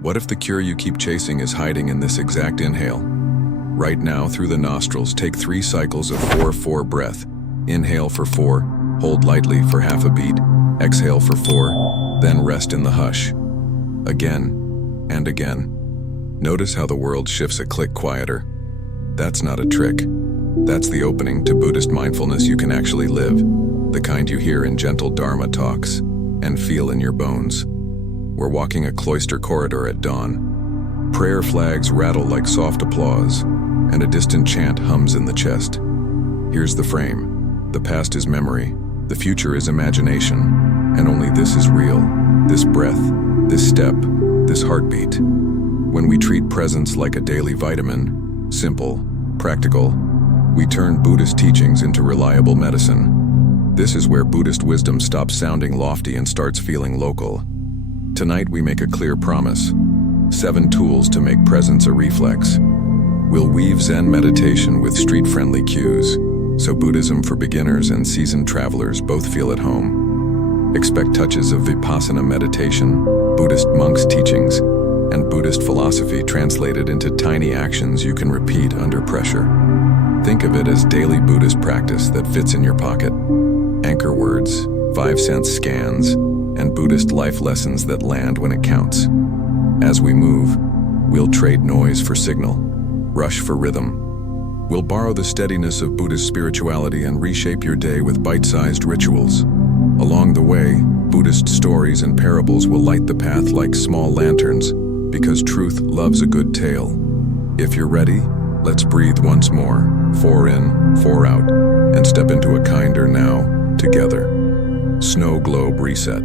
What if the cure you keep chasing is hiding in this exact inhale? Right now, through the nostrils, take 3 cycles of 4-4 breath. Inhale for 4, hold lightly for half a beat, exhale for 4, then rest in the hush. Again and again. Notice how the world shifts a click quieter. That's not a trick. That's the opening to Buddhist mindfulness you can actually live, the kind you hear in gentle Dharma talks and feel in your bones. We're walking a cloister corridor at dawn. Prayer flags rattle like soft applause, and a distant chant hums in the chest. Here's the frame. The past is memory, the future is imagination, and only this is real. This breath, this step, this heartbeat. When we treat presence like a daily vitamin, simple, practical, we turn Buddhist teachings into reliable medicine. This is where Buddhist wisdom stops sounding lofty and starts feeling local. Tonight we make a clear promise. 7 tools to make presence a reflex. We'll weave Zen meditation with street-friendly cues, so Buddhism for beginners and seasoned travelers both feel at home. Expect touches of Vipassana meditation, Buddhist monks' teachings, and Buddhist philosophy translated into tiny actions you can repeat under pressure. Think of it as daily Buddhist practice that fits in your pocket. Anchor words, 5-cent scans, and Buddhist life lessons that land when it counts. As we move, we'll trade noise for signal, rush for rhythm. We'll borrow the steadiness of Buddhist spirituality and reshape your day with bite-sized rituals. Along the way, Buddhist stories and parables will light the path like small lanterns, because truth loves a good tale. If you're ready, let's breathe once more, 4 in, 4 out, and step into a kinder now, together. Snow globe reset.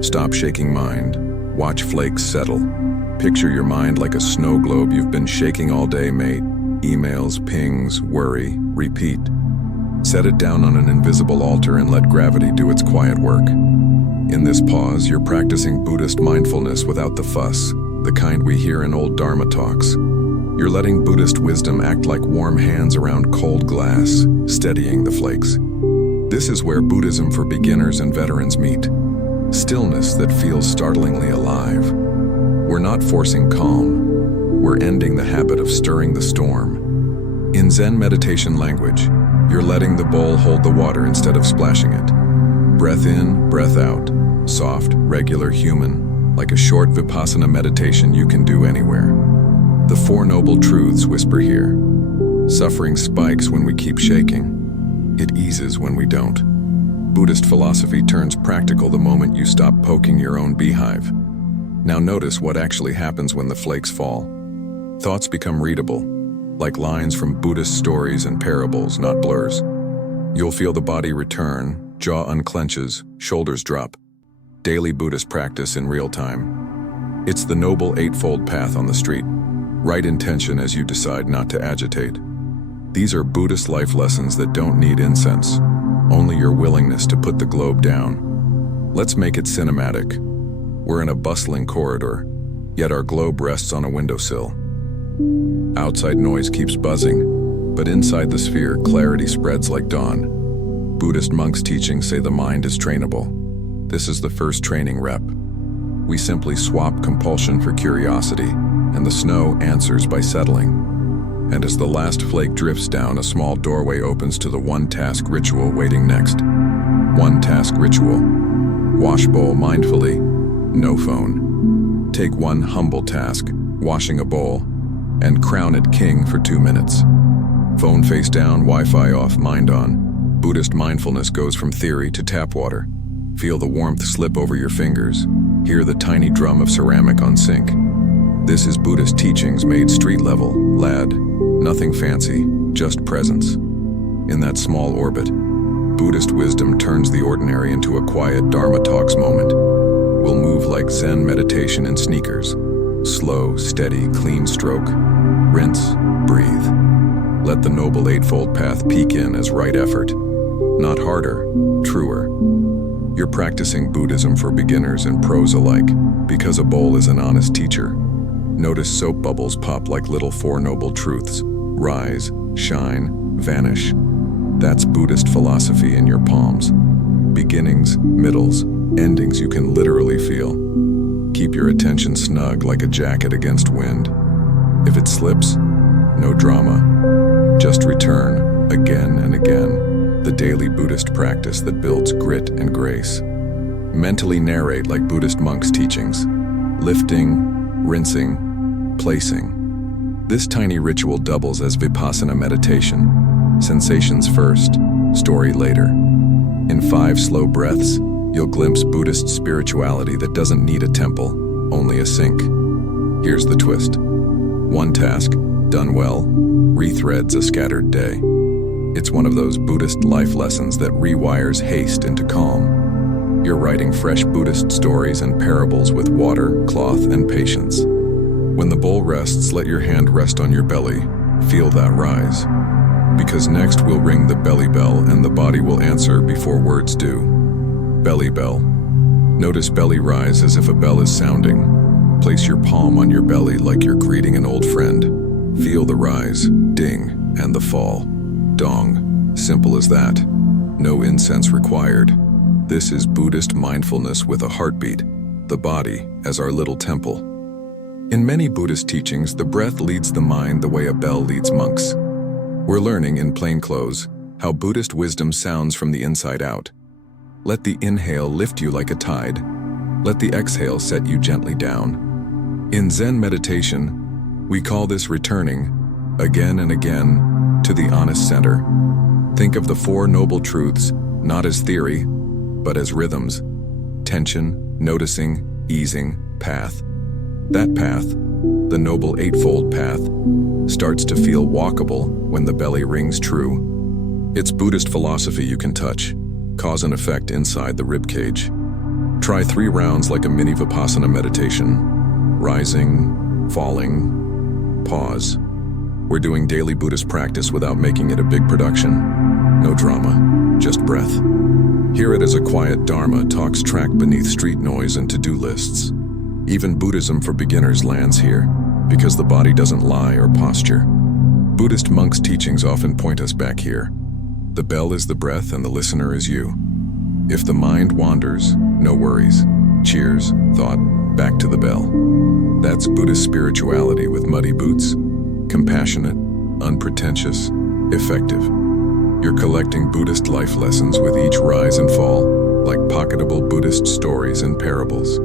Stop shaking mind. Watch flakes settle. Picture your mind like a snow globe you've been shaking all day, mate. Emails, pings, worry, repeat. Set it down on an invisible altar and let gravity do its quiet work. In this pause, you're practicing Buddhist mindfulness without the fuss, the kind we hear in old Dharma talks. You're letting Buddhist wisdom act like warm hands around cold glass, steadying the flakes. This is where Buddhism for beginners and veterans meet. Stillness that feels startlingly alive. We're not forcing calm. We're ending the habit of stirring the storm. In Zen meditation language, you're letting the bowl hold the water instead of splashing it. Breath in, breath out. Soft, regular, human, like a short Vipassana meditation you can do anywhere. The 4 noble truths whisper here. Suffering spikes when we keep shaking. It eases when we don't. Buddhist philosophy turns practical the moment you stop poking your own beehive. Now notice what actually happens when the flakes fall. Thoughts become readable, like lines from Buddhist stories and parables, not blurs. You'll feel the body return, jaw unclenches, shoulders drop. Daily Buddhist practice in real time. It's the noble Eightfold path on the street. Right intention as you decide not to agitate. These are Buddhist life lessons that don't need incense, only your willingness to put the globe down. Let's make it cinematic. We're in a bustling corridor, yet our globe rests on a windowsill. Outside noise keeps buzzing, but inside the sphere, clarity spreads like dawn. Buddhist monks' teachings say the mind is trainable. This is the first training rep. We simply swap compulsion for curiosity, and the snow answers by settling. And as the last flake drifts down, a small doorway opens to the one-task ritual waiting next. One-task ritual. Wash bowl mindfully, no phone. Take one humble task, washing a bowl, and crown it king for 2 minutes. Phone face down, Wi-Fi off, mind on. Buddhist mindfulness goes from theory to tap water. Feel the warmth slip over your fingers. Hear the tiny drum of ceramic on sink. This is Buddhist teachings made street level, lad. Nothing fancy, just presence. In that small orbit, Buddhist wisdom turns the ordinary into a quiet Dharma talks moment. We'll move like Zen meditation in sneakers. Slow, steady, clean stroke. Rinse, breathe. Let the noble Eightfold path peek in as right effort. Not harder, truer. You're practicing Buddhism for beginners and pros alike, because a bowl is an honest teacher. Notice soap bubbles pop like little 4 noble truths. Rise, shine, vanish. That's Buddhist philosophy in your palms. Beginnings, middles, endings you can literally feel. Keep your attention snug like a jacket against wind. If it slips, no drama. Just return, again and again, the daily Buddhist practice that builds grit and grace. Mentally narrate like Buddhist monks' teachings, lifting, rinsing, placing. This tiny ritual doubles as Vipassana meditation. Sensations first, story later. In 5 slow breaths, you'll glimpse Buddhist spirituality that doesn't need a temple, only a sink. Here's the twist. One task, done well, rethreads a scattered day. It's one of those Buddhist life lessons that rewires haste into calm. You're writing fresh Buddhist stories and parables with water, cloth, and patience. When the bowl rests, let your hand rest on your belly. Feel that rise. Because next we'll ring the belly bell and the body will answer before words do. Belly bell. Notice belly rise as if a bell is sounding. Place your palm on your belly like you're greeting an old friend. Feel the rise, ding, and the fall. Dong. Simple as that. No incense required. This is Buddhist mindfulness with a heartbeat, the body as our little temple. In many Buddhist teachings, the breath leads the mind the way a bell leads monks. We're learning, in plain clothes, how Buddhist wisdom sounds from the inside out. Let the inhale lift you like a tide. Let the exhale set you gently down. In Zen meditation, we call this returning, again and again, to the honest center. Think of the 4 noble truths, not as theory, but as rhythms. Tension, noticing, easing, path. That path, the noble Eightfold path, starts to feel walkable when the belly rings true. It's Buddhist philosophy you can touch, cause and effect inside the ribcage. Try 3 rounds like a mini Vipassana meditation. Rising, falling, pause. We're doing daily Buddhist practice without making it a big production. No drama, just breath. Hear it as a quiet Dharma talks track beneath street noise and to-do lists. Even Buddhism for beginners lands here, because the body doesn't lie or posture. Buddhist monks' teachings often point us back here. The bell is the breath and the listener is you. If the mind wanders, no worries. Cheers, thought, back to the bell. That's Buddhist spirituality with muddy boots. Compassionate, unpretentious, effective. You're collecting Buddhist life lessons with each rise and fall, like pocketable Buddhist stories and parables.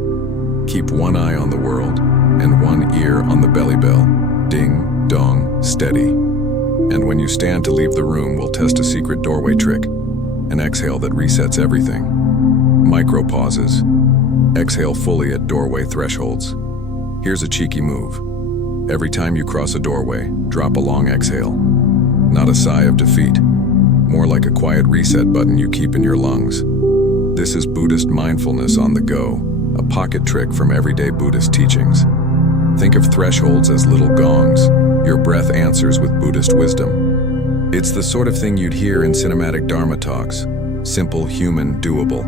Keep one eye on the world and one ear on the belly bell. Ding, dong, steady. And when you stand to leave the room, we'll test a secret doorway trick, an exhale that resets everything. Micro pauses. Exhale fully at doorway thresholds. Here's a cheeky move. Every time you cross a doorway, drop a long exhale. Not a sigh of defeat, more like a quiet reset button you keep in your lungs. This is Buddhist mindfulness on the go, a pocket trick from everyday Buddhist teachings. Think of thresholds as little gongs. Your breath answers with Buddhist wisdom. It's the sort of thing you'd hear in cinematic Dharma talks. Simple, human, doable.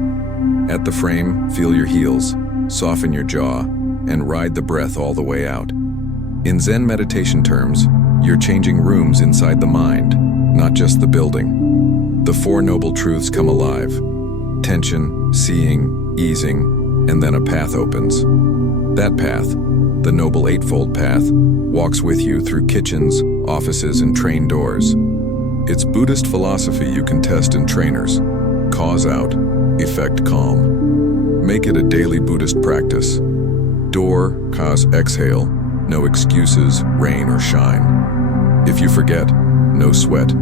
At the frame, feel your heels, soften your jaw, and ride the breath all the way out. In Zen meditation terms, you're changing rooms inside the mind, not just the building. The 4 noble truths come alive. Tension, seeing, easing, and then a path opens. That path, the Noble Eightfold path, walks with you through kitchens, offices, and train doors. It's Buddhist philosophy you can test in trainers. Cause out, effect calm. Make it a daily Buddhist practice. Door, cause, exhale, no excuses, rain or shine. If you forget, no sweat.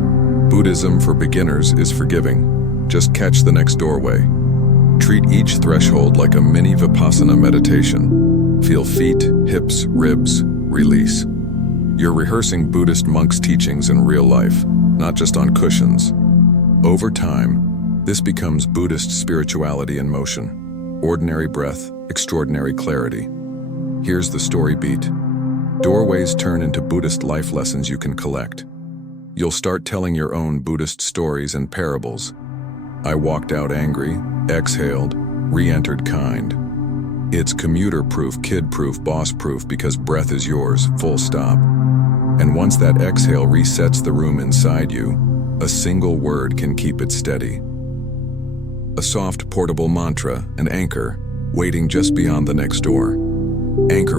Buddhism for beginners is forgiving. Just catch the next doorway. Treat each threshold like a mini Vipassana meditation. Feel feet, hips, ribs, release. You're rehearsing Buddhist monks' teachings in real life, not just on cushions. Over time, this becomes Buddhist spirituality in motion. Ordinary breath, extraordinary clarity. Here's the story beat. Doorways turn into Buddhist life lessons you can collect. You'll start telling your own Buddhist stories and parables. I walked out angry, exhaled, re-entered kind. It's commuter-proof, kid-proof, boss-proof because breath is yours, full stop. And once that exhale resets the room inside you, a single word can keep it steady. A soft, portable mantra, an anchor, waiting just beyond the next door.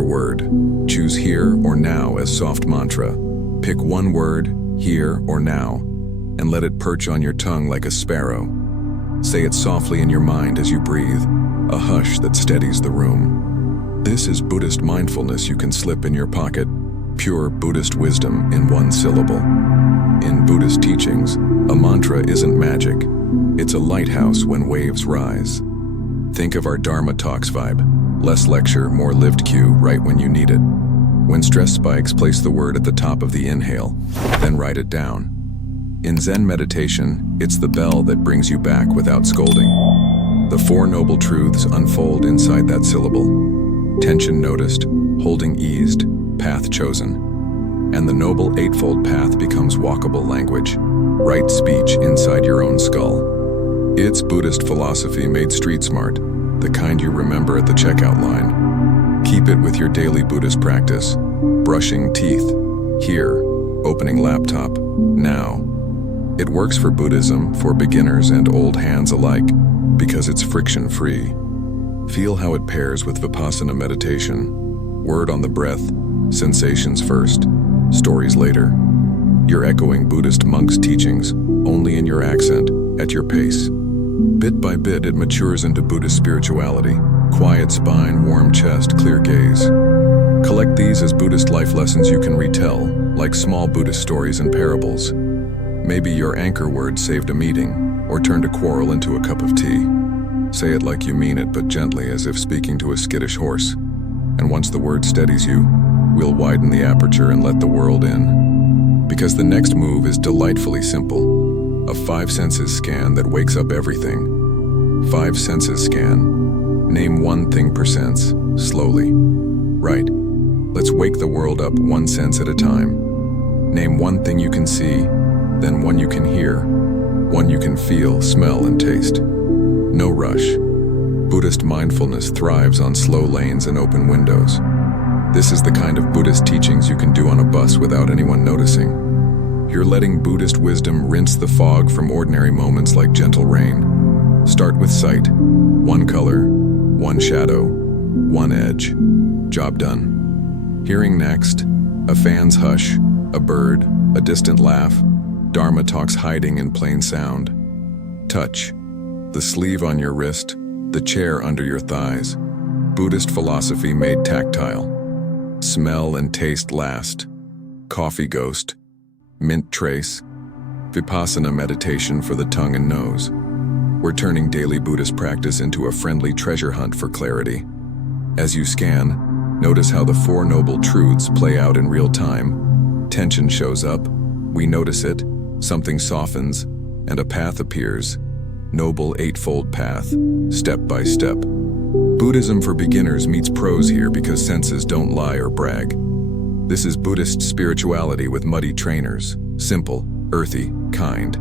anchor word. Choose here or now as soft mantra. Pick one word, here or now, and let it perch on your tongue like a sparrow. Say it softly in your mind as you breathe, a hush that steadies the room. This is Buddhist mindfulness you can slip in your pocket, pure Buddhist wisdom in one syllable. In Buddhist teachings, a mantra isn't magic. It's a lighthouse when waves rise. Think of our Dharma talks vibe. Less lecture, more lived cue right when you need it. When stress spikes, place the word at the top of the inhale, then write it down. In Zen meditation, it's the bell that brings you back without scolding. The Four Noble Truths unfold inside that syllable. Tension noticed, holding eased, path chosen. And the Noble Eightfold Path becomes walkable language, right speech inside your own skull. It's Buddhist philosophy made street smart, the kind you remember at the checkout line. Keep it with your daily Buddhist practice. Brushing teeth, here. Opening laptop, now. It works for Buddhism, for beginners and old hands alike, because it's friction-free. Feel how it pairs with Vipassana meditation. Word on the breath, sensations first, stories later. You're echoing Buddhist monks' teachings, only in your accent, at your pace. Bit by bit, it matures into Buddhist spirituality. Quiet spine, warm chest, clear gaze. Collect these as Buddhist life lessons you can retell, like small Buddhist stories and parables. Maybe your anchor word saved a meeting, or turned a quarrel into a cup of tea. Say it like you mean it, but gently, as if speaking to a skittish horse. And once the word steadies you, we'll widen the aperture and let the world in. Because the next move is delightfully simple. A five senses scan that wakes up everything. Five senses scan. Name one thing per sense, slowly. Right. Let's wake the world up one sense at a time. Name one thing you can see, then one you can hear, one you can feel, smell, and taste. No rush. Buddhist mindfulness thrives on slow lanes and open windows. This is the kind of Buddhist teachings you can do on a bus without anyone noticing. You're letting Buddhist wisdom rinse the fog from ordinary moments like gentle rain. Start with sight. One color, one shadow, one edge. Job done. Hearing next, a fan's hush, a bird, a distant laugh. Dharma talks hiding in plain sound. Touch. The sleeve on your wrist, the chair under your thighs. Buddhist philosophy made tactile. Smell and taste last. Coffee ghost. Mint trace. Vipassana meditation for the tongue and nose. We're turning daily Buddhist practice into a friendly treasure hunt for clarity. As you scan, notice how the Four Noble Truths play out in real time. Tension shows up. We notice it. Something softens, and a path appears. Noble Eightfold Path, step by step. Buddhism for beginners meets pros here because senses don't lie or brag. This is Buddhist spirituality with muddy trainers, simple, earthy, kind.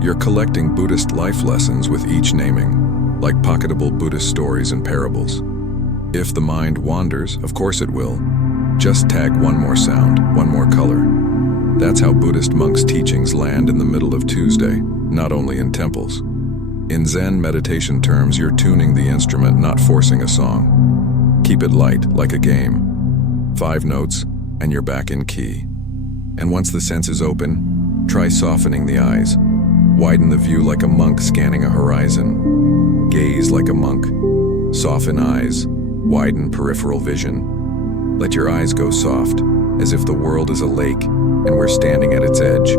You're collecting Buddhist life lessons with each naming, like pocketable Buddhist stories and parables. If the mind wanders, of course it will. Just tag one more sound, one more color. That's how Buddhist monks' teachings land in the middle of Tuesday, not only in temples. In Zen meditation terms, you're tuning the instrument, not forcing a song. Keep it light, like a game. 5 notes, and you're back in key. And once the senses open, try softening the eyes. Widen the view like a monk scanning a horizon. Gaze like a monk. Soften eyes. Widen peripheral vision. Let your eyes go soft, as if the world is a lake and we're standing at its edge.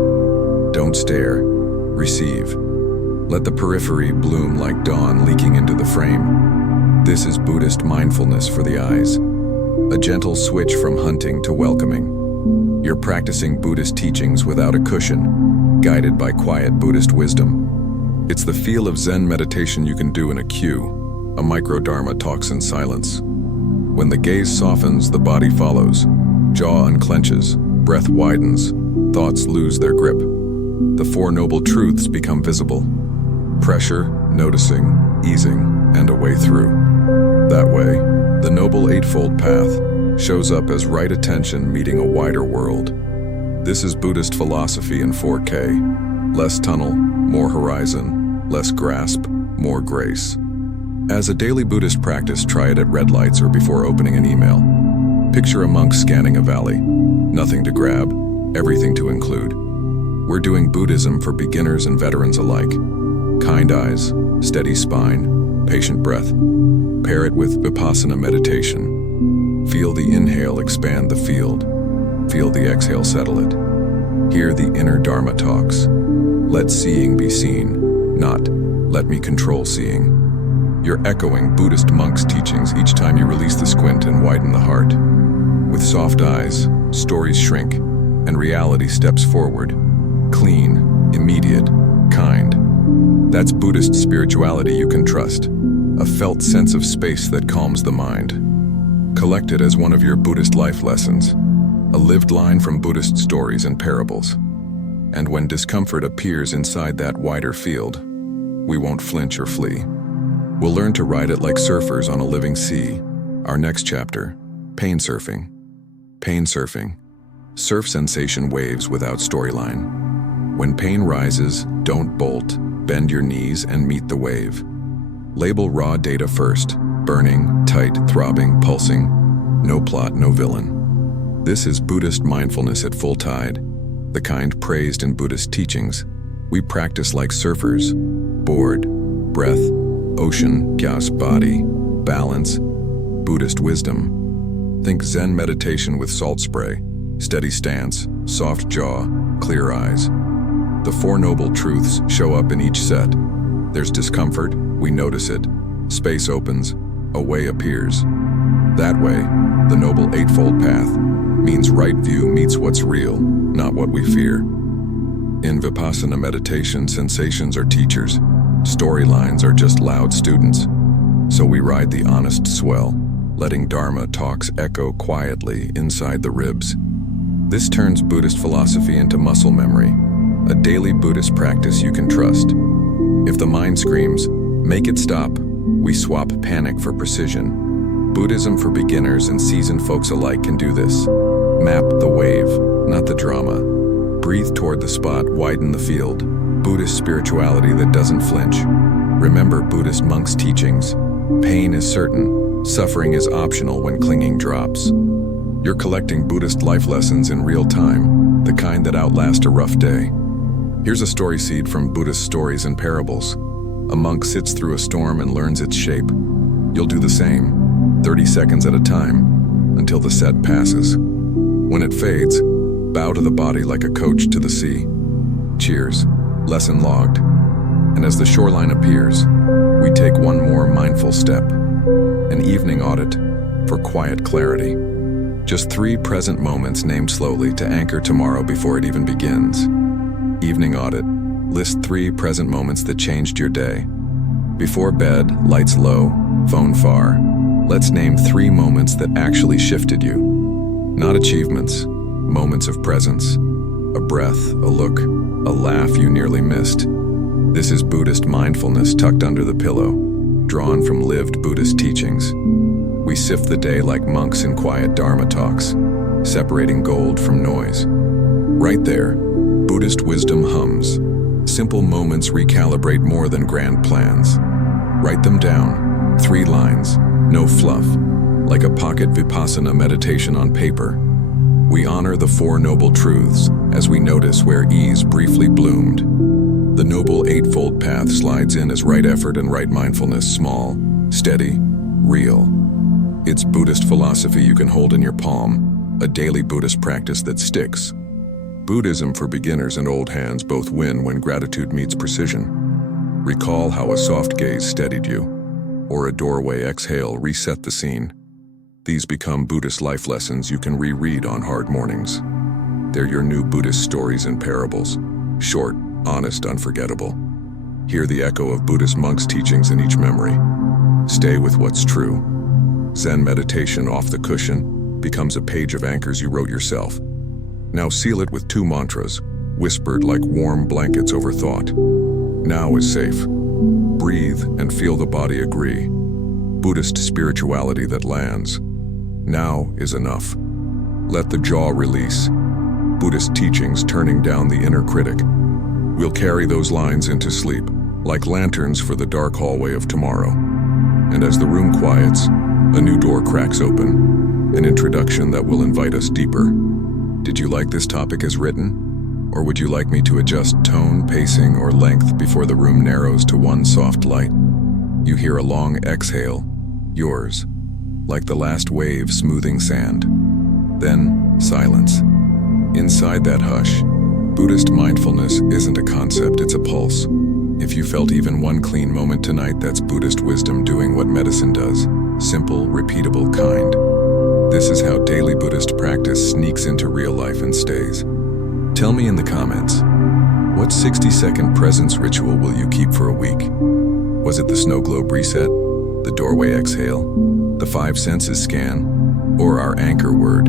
Don't stare. Receive. Let the periphery bloom like dawn leaking into the frame. This is Buddhist mindfulness for the eyes. A gentle switch from hunting to welcoming. You're practicing Buddhist teachings without a cushion, guided by quiet Buddhist wisdom. It's the feel of Zen meditation you can do in a queue. A micro-Dharma talks in silence. When the gaze softens, the body follows. Jaw unclenches, breath widens, thoughts lose their grip. The Four Noble Truths become visible. Pressure, noticing, easing, and a way through. That way, the Noble Eightfold Path shows up as right attention meeting a wider world. This is Buddhist philosophy in 4K. Less tunnel, more horizon, less grasp, more grace. As a daily Buddhist practice, try it at red lights or before opening an email. Picture a monk scanning a valley. Nothing to grab, everything to include. We're doing Buddhism for beginners and veterans alike. Kind eyes, steady spine, patient breath. Pair it with Vipassana meditation. Feel the inhale expand the field. Feel the exhale settle it. Hear the inner Dharma talks. Let seeing be seen, not let me control seeing. You're echoing Buddhist monks' teachings each time you release the squint and widen the heart. With soft eyes, stories shrink, and reality steps forward. Clean, immediate, kind. That's Buddhist spirituality you can trust. A felt sense of space that calms the mind. Collect it as one of your Buddhist life lessons. A lived line from Buddhist stories and parables. And when discomfort appears inside that wider field, we won't flinch or flee. We'll learn to ride it like surfers on a living sea. Our next chapter, pain surfing. Pain surfing. Surf sensation waves without storyline. When pain rises, don't bolt, bend your knees and meet the wave. Label raw data first, burning, tight, throbbing, pulsing. No plot, no villain. This is Buddhist mindfulness at full tide, the kind praised in Buddhist teachings. We practice like surfers, board, breath, ocean, gasp, body, balance, Buddhist wisdom. Think Zen meditation with salt spray, steady stance, soft jaw, clear eyes. The Four Noble Truths show up in each set. There's discomfort, we notice it. Space opens, a way appears. That way, the Noble Eightfold Path means right view meets what's real, not what we fear. In Vipassana meditation, sensations are teachers. Storylines are just loud students. So we ride the honest swell, letting Dharma talks echo quietly inside the ribs. This turns Buddhist philosophy into muscle memory, a daily Buddhist practice you can trust. If the mind screams, make it stop, we swap panic for precision. Buddhism for beginners and seasoned folks alike can do this. Map the wave, not the drama. Breathe toward the spot, widen the field. Buddhist spirituality that doesn't flinch. Remember Buddhist monks' teachings. Pain is certain, suffering is optional when clinging drops. You're collecting Buddhist life lessons in real time, the kind that outlast a rough day. Here's a story seed from Buddhist stories and parables. A monk sits through a storm and learns its shape. You'll do the same, 30 seconds at a time, until the set passes. When it fades, bow to the body like a coach to the sea. Cheers, lesson logged. And as the shoreline appears, we take one more mindful step. An evening audit for quiet clarity. Just 3 present moments named slowly to anchor tomorrow before it even begins. Evening audit. List 3 present moments that changed your day. Before bed, lights low, phone far. Let's name 3 moments that actually shifted you. Not achievements, moments of presence. A breath, a look, a laugh you nearly missed. This is Buddhist mindfulness tucked under the pillow, drawn from lived Buddhist teachings. We sift the day like monks in quiet Dharma talks, separating gold from noise. Right there, Buddhist wisdom hums. Simple moments recalibrate more than grand plans. Write them down, 3 lines, no fluff, like a pocket Vipassana meditation on paper. We honor the 4 noble truths as we notice where ease briefly bloomed. The Noble Eightfold Path slides in as right effort and right mindfulness, small, steady, real. It's Buddhist philosophy you can hold in your palm, a daily Buddhist practice that sticks. Buddhism for beginners and old hands both win when gratitude meets precision. Recall how a soft gaze steadied you, or a doorway exhale reset the scene. These become Buddhist life lessons you can reread on hard mornings. They're your new Buddhist stories and parables, short, honest, unforgettable. Hear the echo of Buddhist monks' teachings in each memory. Stay with what's true. Zen meditation off the cushion becomes a page of anchors you wrote yourself. Now seal it with 2 mantras, whispered like warm blankets over thought. Now is safe. Breathe and feel the body agree. Buddhist spirituality that lands. Now is enough. Let the jaw release. Buddhist teachings turning down the inner critic. We'll carry those lines into sleep, like lanterns for the dark hallway of tomorrow. And as the room quiets, a new door cracks open. an introduction that will invite us deeper. Did you like this topic as written? Or would you like me to adjust tone, pacing, or length before the room narrows to one soft light? You hear a long exhale, yours, like the last wave smoothing sand. Then, silence. Inside that hush, Buddhist mindfulness isn't a concept, it's a pulse. If you felt even one clean moment tonight, that's Buddhist wisdom doing what medicine does. Simple, repeatable, kind. This is how daily Buddhist practice sneaks into real life and stays. Tell me in the comments, what 60-second presence ritual will you keep for a week? Was it the snow globe reset, the doorway exhale, the 5 senses scan, or our anchor word?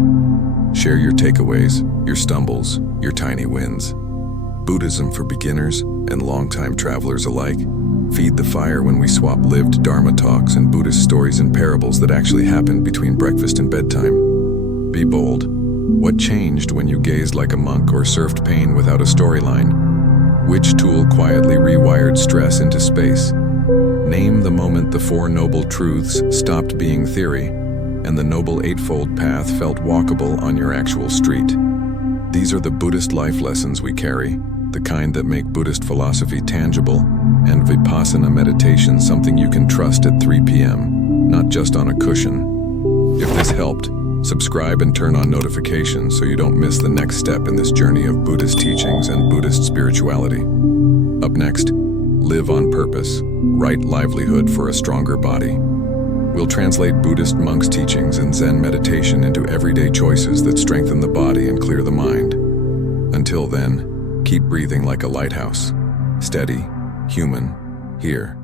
Share your takeaways, your stumbles, your tiny wins. Buddhism for beginners and longtime travelers alike. Feed the fire when we swap lived Dharma talks and Buddhist stories and parables that actually happened between breakfast and bedtime. Be bold. What changed when you gazed like a monk or surfed pain without a storyline? Which tool quietly rewired stress into space? Name the moment the Four Noble Truths stopped being theory and the Noble Eightfold Path felt walkable on your actual street. These are the Buddhist life lessons we carry, the kind that make Buddhist philosophy tangible and Vipassana meditation something you can trust at 3 p.m., not just on a cushion. If this helped, subscribe and turn on notifications so you don't miss the next step in this journey of Buddhist teachings and Buddhist spirituality. Up next, live on purpose, right livelihood for a stronger body. We'll translate Buddhist monks' teachings and Zen meditation into everyday choices that strengthen the body and clear the mind. Until then, keep breathing like a lighthouse. Steady, human, here.